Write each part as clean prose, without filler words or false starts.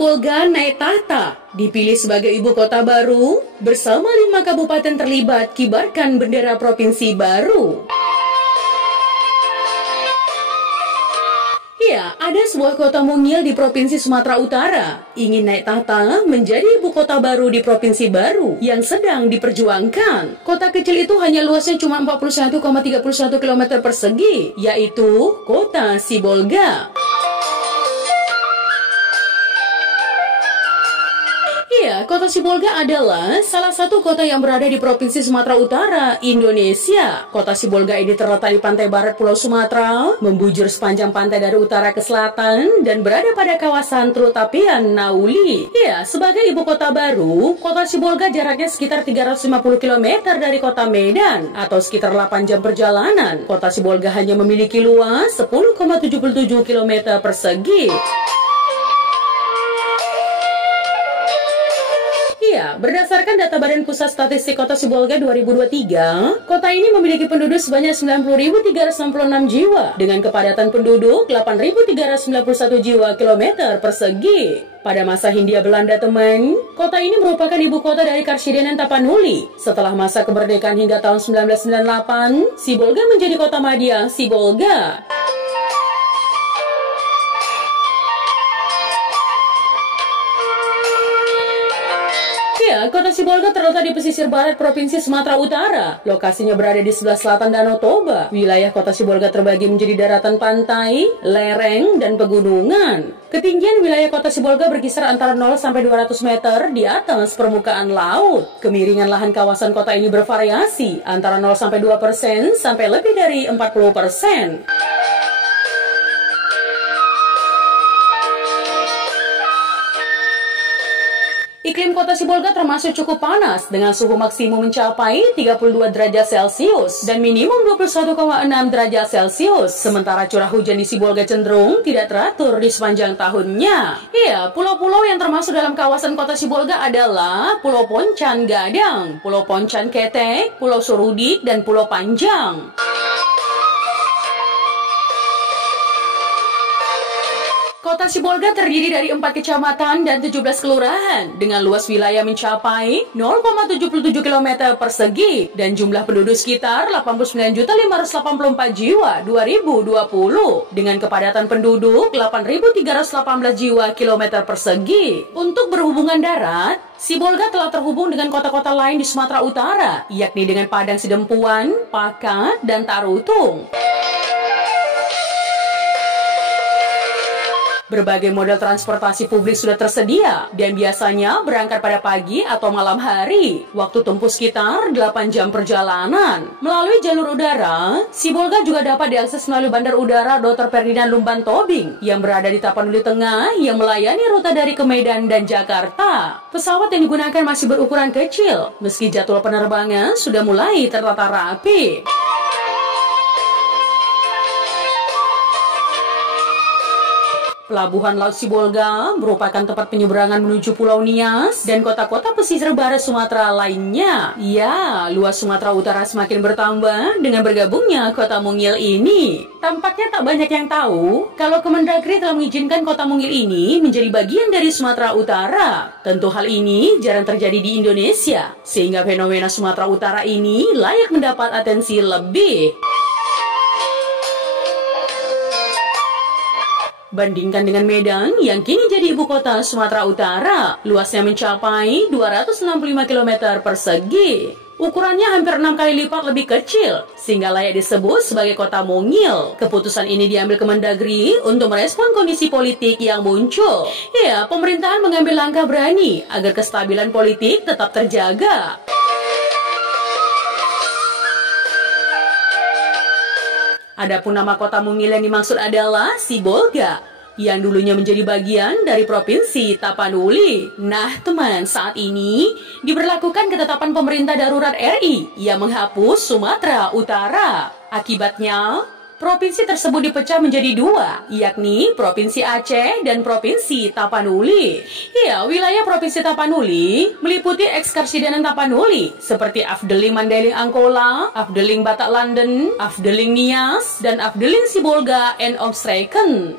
Sibolga naik tahta, dipilih sebagai ibu kota baru, bersama 5 kabupaten terlibat kibarkan bendera provinsi baru. Ya, ada sebuah kota mungil di Provinsi Sumatera Utara, ingin naik tahta menjadi ibu kota baru di provinsi baru yang sedang diperjuangkan. Kota kecil itu hanya luasnya cuma 41,31 km persegi, yaitu kota Sibolga. Ya, kota Sibolga adalah salah satu kota yang berada di Provinsi Sumatera Utara, Indonesia. Kota Sibolga ini terletak di pantai barat Pulau Sumatera, membujur sepanjang pantai dari utara ke selatan, dan berada pada kawasan Teluk Tapian, Nauli. Ya, sebagai ibu kota baru, kota Sibolga jaraknya sekitar 350 km dari kota Medan, atau sekitar 8 jam perjalanan. Kota Sibolga hanya memiliki luas 10,77 km persegi. Ya, berdasarkan data Badan Pusat Statistik Kota Sibolga 2023, kota ini memiliki penduduk sebanyak 90.366 jiwa dengan kepadatan penduduk 8.391 jiwa kilometer persegi. Pada masa Hindia Belanda, teman, kota ini merupakan ibu kota dari Karsidenan Tapanuli. Setelah masa kemerdekaan hingga tahun 1998, Sibolga menjadi kota madya Sibolga. Ya, kota Sibolga terletak di pesisir barat Provinsi Sumatera Utara. Lokasinya berada di sebelah selatan Danau Toba. Wilayah kota Sibolga terbagi menjadi daratan pantai, lereng, dan pegunungan. Ketinggian wilayah kota Sibolga berkisar antara 0 sampai 200 meter di atas permukaan laut. Kemiringan lahan kawasan kota ini bervariasi antara 0 sampai 2% sampai lebih dari 40%. Iklim kota Sibolga termasuk cukup panas dengan suhu maksimum mencapai 32 derajat Celcius dan minimum 21,6 derajat Celcius. Sementara curah hujan di Sibolga cenderung tidak teratur di sepanjang tahunnya. Ya, pulau-pulau yang termasuk dalam kawasan kota Sibolga adalah Pulau Poncan Gadang, Pulau Poncan Ketek, Pulau Surudik, dan Pulau Panjang. Kota Sibolga terdiri dari 4 kecamatan dan 17 kelurahan dengan luas wilayah mencapai 0,77 km persegi dan jumlah penduduk sekitar 89.584 jiwa 2020 dengan kepadatan penduduk 8.318 jiwa kilometer persegi. Untuk berhubungan darat, Sibolga telah terhubung dengan kota-kota lain di Sumatera Utara, yakni dengan Padang Sidempuan, Pakat, dan Tarutung. Berbagai model transportasi publik sudah tersedia dan biasanya berangkat pada pagi atau malam hari. Waktu tempuh sekitar 8 jam perjalanan. Melalui jalur udara, Sibolga juga dapat diakses melalui Bandar Udara Dr. Ferdinand Lumban Tobing yang berada di Tapanuli Tengah yang melayani rute dari ke Medan dan Jakarta. Pesawat yang digunakan masih berukuran kecil, meski jadwal penerbangan sudah mulai tertata rapi. Pelabuhan Laut Sibolga merupakan tempat penyeberangan menuju Pulau Nias dan kota-kota pesisir barat Sumatera lainnya. Ya, luas Sumatera Utara semakin bertambah dengan bergabungnya kota mungil ini. Tampaknya tak banyak yang tahu kalau Kemendagri telah mengizinkan kota mungil ini menjadi bagian dari Sumatera Utara. Tentu hal ini jarang terjadi di Indonesia, sehingga fenomena Sumatera Utara ini layak mendapat atensi lebih. Bandingkan dengan Medan yang kini jadi ibu kota Sumatera Utara, luasnya mencapai 265 km persegi. Ukurannya hampir 6 kali lipat lebih kecil, sehingga layak disebut sebagai kota mungil. Keputusan ini diambil Kemendagri untuk merespon kondisi politik yang muncul. Ya, pemerintahan mengambil langkah berani agar kestabilan politik tetap terjaga. Adapun nama kota mungil yang dimaksud adalah Sibolga, yang dulunya menjadi bagian dari Provinsi Tapanuli. Nah, teman, saat ini diberlakukan ketetapan pemerintah darurat RI yang menghapus Sumatera Utara. Akibatnya, provinsi tersebut dipecah menjadi 2, yakni Provinsi Aceh dan Provinsi Tapanuli. Ya, wilayah Provinsi Tapanuli meliputi eks-Karsidenan Tapanuli seperti Afdeling Mandailing Angkola, Afdeling Batak London, Afdeling Nias, dan Afdeling Sibolga and Omstreken.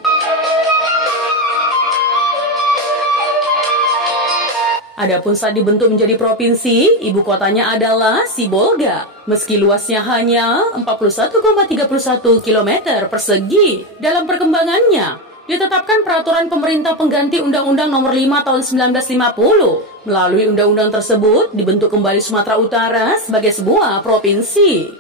Adapun saat dibentuk menjadi provinsi, ibu kotanya adalah Sibolga. Meski luasnya hanya 41,31 km persegi. Dalam perkembangannya, ditetapkan peraturan pemerintah pengganti Undang-Undang Nomor 5 Tahun 1950. Melalui undang-undang tersebut, dibentuk kembali Sumatera Utara sebagai sebuah provinsi.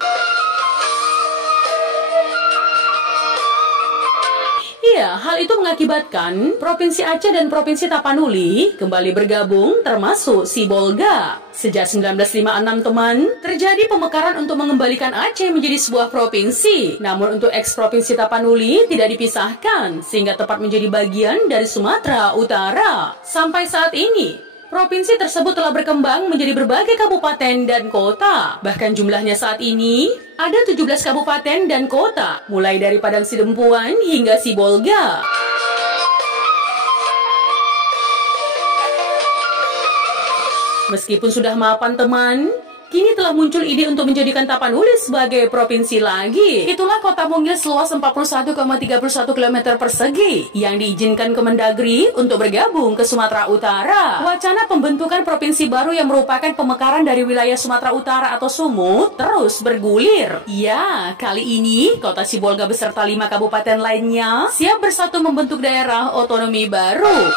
Ya, hal itu mengakibatkan Provinsi Aceh dan Provinsi Tapanuli kembali bergabung termasuk Sibolga. Sejak 1956 teman, terjadi pemekaran untuk mengembalikan Aceh menjadi sebuah provinsi. Namun untuk eks-provinsi Tapanuli tidak dipisahkan, sehingga tepat menjadi bagian dari Sumatera Utara. Sampai saat ini, provinsi tersebut telah berkembang menjadi berbagai kabupaten dan kota. Bahkan jumlahnya saat ini ada 17 kabupaten dan kota, mulai dari Padang Sidempuan hingga Sibolga. Meskipun sudah mapan teman, kini telah muncul ide untuk menjadikan Tapanuli sebagai provinsi lagi. Itulah kota mungil seluas 41,31 km persegi yang diizinkan Kemendagri untuk bergabung ke Sumatera Utara. Wacana pembentukan provinsi baru yang merupakan pemekaran dari wilayah Sumatera Utara atau Sumut terus bergulir. Ya, kali ini kota Sibolga beserta 5 kabupaten lainnya siap bersatu membentuk daerah otonomi baru.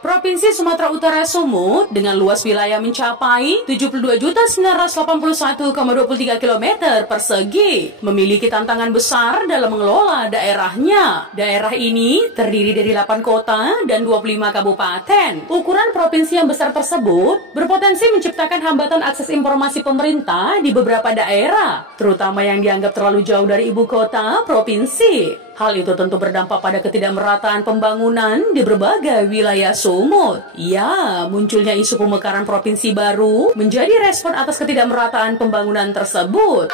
Provinsi Sumatera Utara Sumut dengan luas wilayah mencapai 72.981,23 km persegi memiliki tantangan besar dalam mengelola daerahnya. Daerah ini terdiri dari 8 kota dan 25 kabupaten. Ukuran provinsi yang besar tersebut berpotensi menciptakan hambatan akses informasi pemerintah di beberapa daerah, terutama yang dianggap terlalu jauh dari ibu kota provinsi. Hal itu tentu berdampak pada ketidakmerataan pembangunan di berbagai wilayah Sumut. Ya, munculnya isu pemekaran provinsi baru menjadi respon atas ketidakmerataan pembangunan tersebut.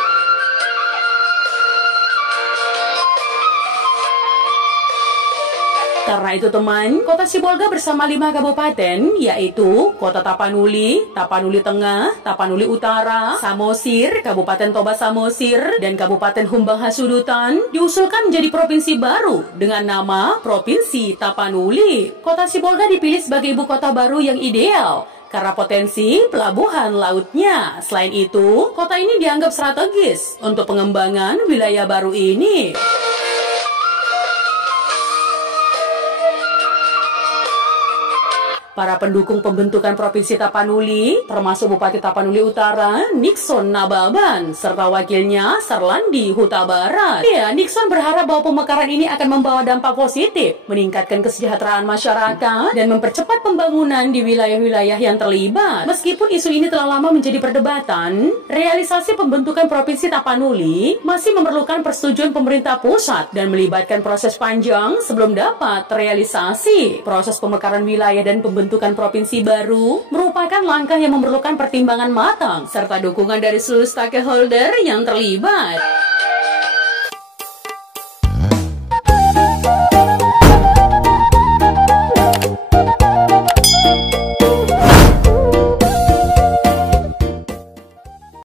Karena itu teman, kota Sibolga bersama 5 kabupaten, yaitu Kota Tapanuli, Tapanuli Tengah, Tapanuli Utara, Samosir, Kabupaten Toba Samosir, dan Kabupaten Humbang Hasudutan, diusulkan menjadi provinsi baru dengan nama Provinsi Tapanuli. Kota Sibolga dipilih sebagai ibu kota baru yang ideal karena potensi pelabuhan lautnya. Selain itu, kota ini dianggap strategis untuk pengembangan wilayah baru ini. Para pendukung pembentukan Provinsi Tapanuli, termasuk Bupati Tapanuli Utara, Nixon Nababan, serta wakilnya Sarlandi Huta Barat. Ya, Nixon berharap bahwa pemekaran ini akan membawa dampak positif, meningkatkan kesejahteraan masyarakat, dan mempercepat pembangunan di wilayah-wilayah yang terlibat. Meskipun isu ini telah lama menjadi perdebatan, realisasi pembentukan Provinsi Tapanuli masih memerlukan persetujuan pemerintah pusat dan melibatkan proses panjang sebelum dapat terrealisasi. Proses pemekaran wilayah dan pembentukan provinsi baru merupakan langkah yang memerlukan pertimbangan matang serta dukungan dari seluruh stakeholder yang terlibat.